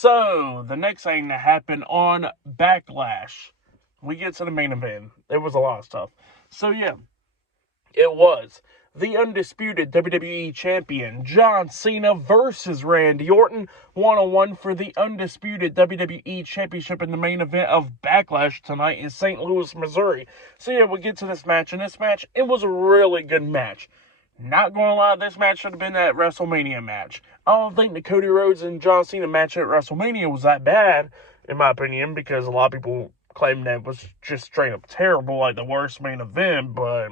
So, the next thing that happened on Backlash, we get to the main event. It was a lot of stuff. So, yeah, it was the undisputed WWE Champion, John Cena versus Randy Orton, one-on-one for the undisputed WWE Championship in the main event of Backlash tonight in St. Louis, Missouri. So, yeah, we get to this match, and this match, it was a really good match. Not gonna lie, this match should have been that WrestleMania match. I don't think the Cody Rhodes and John Cena match at WrestleMania was that bad, in my opinion, because a lot of people claim that it was just straight up terrible, like the worst main event, but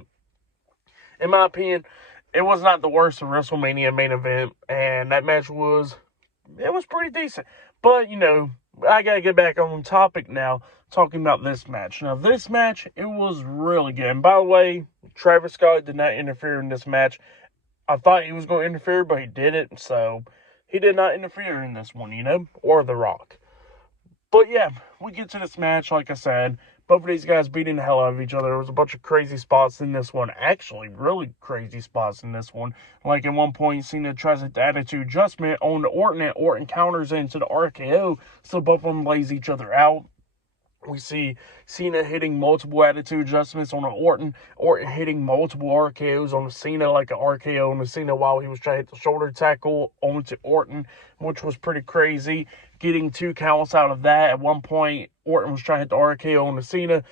in my opinion, it was not the worst of WrestleMania main event, and that match was pretty decent. But, I gotta get back on topic now, talking about this match. Now, this match, it was really good. And by the way, Travis Scott did not interfere in this match. I thought he was going to interfere, but he didn't. So, he did not interfere in this one, or The Rock. But yeah, we get to this match, like I said. Both of these guys beating the hell out of each other. There was a bunch of crazy spots in this one. Actually, really crazy spots in this one. Like at one point, Cena tries to attitude adjustment on the Orton, and Orton counters into the RKO. So both of them lays each other out. We see Cena hitting multiple attitude adjustments on Orton hitting multiple RKOs on Cena, like an RKO on Cena while he was trying to hit the shoulder tackle onto Orton, which was pretty crazy. Getting 2 counts out of that. At one point, Orton was trying to hit the RKO on Cena.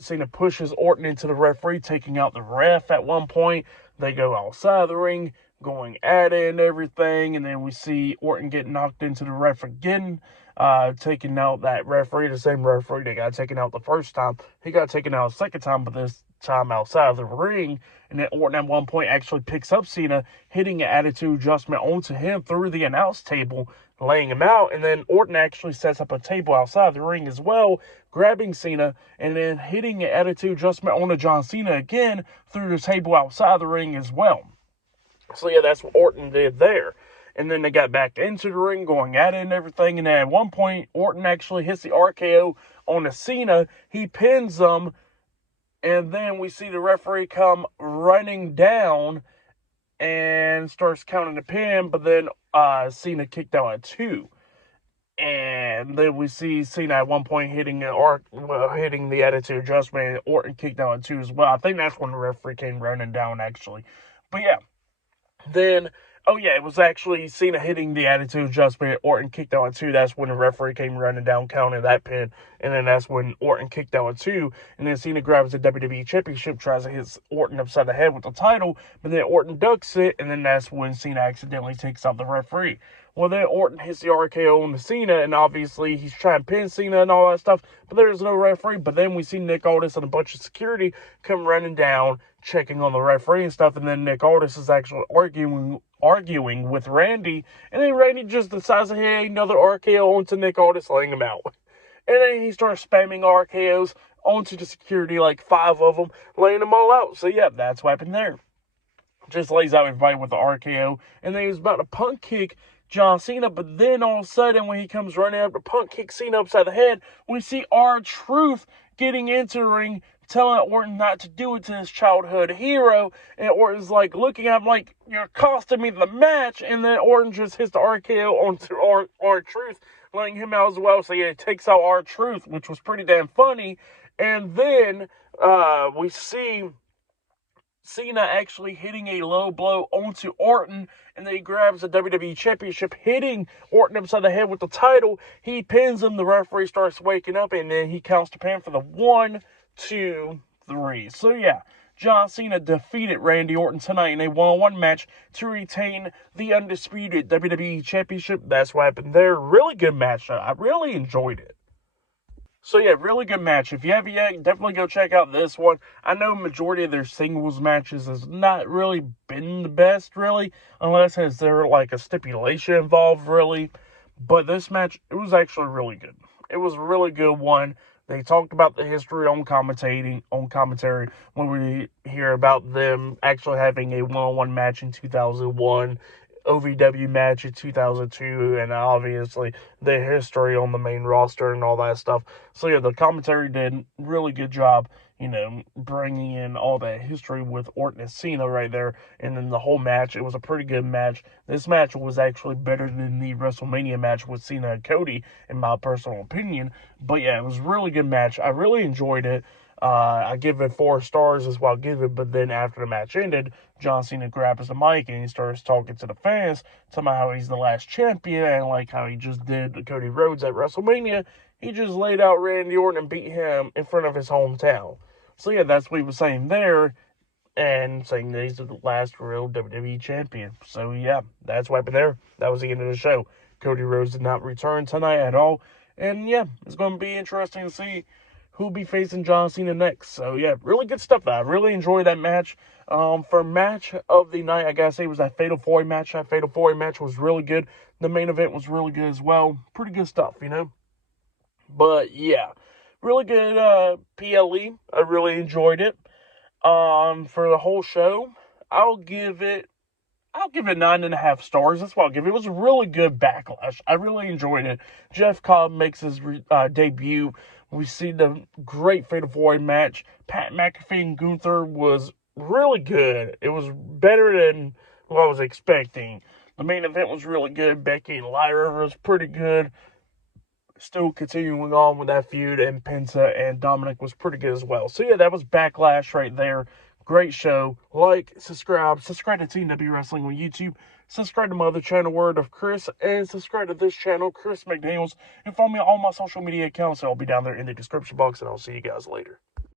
Cena pushes Orton into the referee, taking out the ref at one point. They go outside the ring, going at it and everything, and then we see Orton get knocked into the ref again, taking out that referee, the same referee that got taken out the first time. He got taken out the second time, but this time outside of the ring, and then Orton at one point actually picks up Cena, hitting an attitude adjustment onto him through the announce table, laying him out, and then Orton actually sets up a table outside the ring as well, grabbing Cena, and then hitting an attitude adjustment onto John Cena again through the table outside the ring as well. So yeah, that's what Orton did there. And then they got back into the ring, going at it and everything. And then at one point, Orton actually hits the RKO on Cena. He pins him. And then we see the referee come running down and starts counting the pin. But then Cena kicked out at 2. And then we see Cena at one point hitting the attitude adjustment. And Orton kicked out at 2 as well. I think that's when the referee came running down, actually. But yeah. Then, it was actually Cena hitting the attitude adjustment. Orton kicked out at 2. That's when the referee came running down, counting that pin. And then that's when Orton kicked out at 2. And then Cena grabs the WWE Championship, tries to hit Orton upside the head with the title. But then Orton ducks it. And then that's when Cena accidentally takes out the referee. Well, then Orton hits the RKO on Cena, and obviously he's trying to pin Cena and all that stuff, but there's no referee. But then we see Nick Aldis and a bunch of security come running down, checking on the referee and stuff, and then Nick Aldis is actually arguing with Randy, and then Randy just decides to hit another RKO onto Nick Aldis, laying him out. And then he starts spamming RKOs onto the security, like 5 of them, laying them all out. So yeah, that's what happened there. Just lays out everybody with the RKO, and then he's about to punt kick John Cena, but then all of a sudden, when he comes running up to punt kick Cena upside the head, we see R-Truth getting into the ring, telling Orton not to do it to his childhood hero, and Orton's like looking at him like, you're costing me the match, and then Orton just hits the RKO onto R-Truth, letting him out as well. So yeah, it takes out R-Truth, which was pretty damn funny, and then we see Cena actually hitting a low blow onto Orton, and then he grabs the WWE Championship, hitting Orton upside the head with the title. He pins him, the referee starts waking up, and then he counts the pin for the 1, 2, 3. So yeah, John Cena defeated Randy Orton tonight in a one-on-one match to retain the undisputed WWE Championship. That's what happened there. Really good match. I really enjoyed it. So yeah, really good match. If you haven't yet, definitely go check out this one. I know majority of their singles matches has not really been the best, really, unless there like a stipulation involved, really. But this match, it was actually really good. It was a really good one. They talked about the history on commentary when we hear about them actually having a one-on-one match in 2001. OVW match in 2002, and obviously the history on the main roster and all that stuff. So yeah, the commentary did a really good job, you know, bringing in all that history with Orton and Cena right there. And then the whole match, it was a pretty good match. This match was actually better than the WrestleMania match with Cena and Cody, in my personal opinion. But yeah, it was a really good match. I really enjoyed it. I give it 4 stars as well. Give it, but then after the match ended, John Cena grabs the mic and he starts talking to the fans, talking about how he's the last champion and like how he just did Cody Rhodes at WrestleMania. He just laid out Randy Orton and beat him in front of his hometown. So yeah, that's what he was saying there, and saying that he's the last real WWE champion. So yeah, that's what happened there. That was the end of the show. Cody Rhodes did not return tonight at all, and yeah, it's going to be interesting to see who'll be facing John Cena next. So yeah, really good stuff. I really enjoyed that match. For match of the night, I gotta say it was that Fatal 4-Way match. That Fatal 4-Way match was really good. The main event was really good as well. Pretty good stuff, you know. But yeah, really good PLE. I really enjoyed it. For the whole show, I'll give it 9.5 stars. That's what I'll give it. It was a really good Backlash. I really enjoyed it. Jeff Cobb makes his debut. We see the great Fatal 4-Way match. Pat McAfee and Gunther was really good. It was better than what I was expecting. The main event was really good. Becky and Lyra was pretty good. Still continuing on with that feud, and Penta and Dominic was pretty good as well. So yeah, that was Backlash right there. Great show. Like, subscribe to TW Wrestling on YouTube. Subscribe to my other channel, Word of Chris, and subscribe to this channel, Chris McDaniels, and follow me on all my social media accounts. I'll be down there in the description box, and I'll see you guys later.